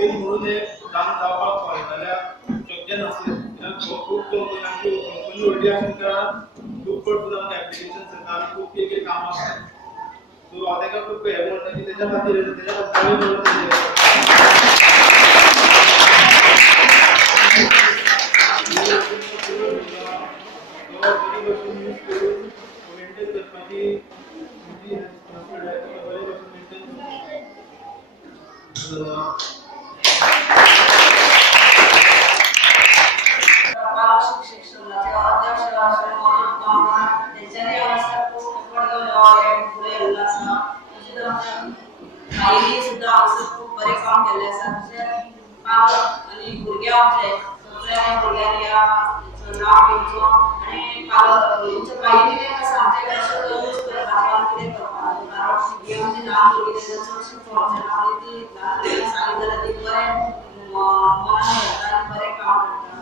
मुखेल म्हणून एक काम जावपाक पाहिजे जाल्यार शक्य नासलें कित्याक खूब कंपनी व्हडली आशिल्ल्या कारणान खूब फावट आमकां एप्लिकेशन येता आनी खूब कितें काम आसता सो हांव ताका खूब हें म्हणटा की तेच्या खातीर आईने सुद्धा असं खूप बरे काम केले आसा पालक आणि भुरगे आमचे सगळ्या भुरग्यांनी नाव घेवचो आणि पालक बाईनी तेंका सांगचे कशें यूज करपाचें कितें करपाचें कारण ही आमची ल्हान भुरगीं तेजें चडशें फॉर्चून आनी ती ल्हान भुरगीं सांगितलें जाल्यार ती बरें मनान घेता आनी बरें काम करता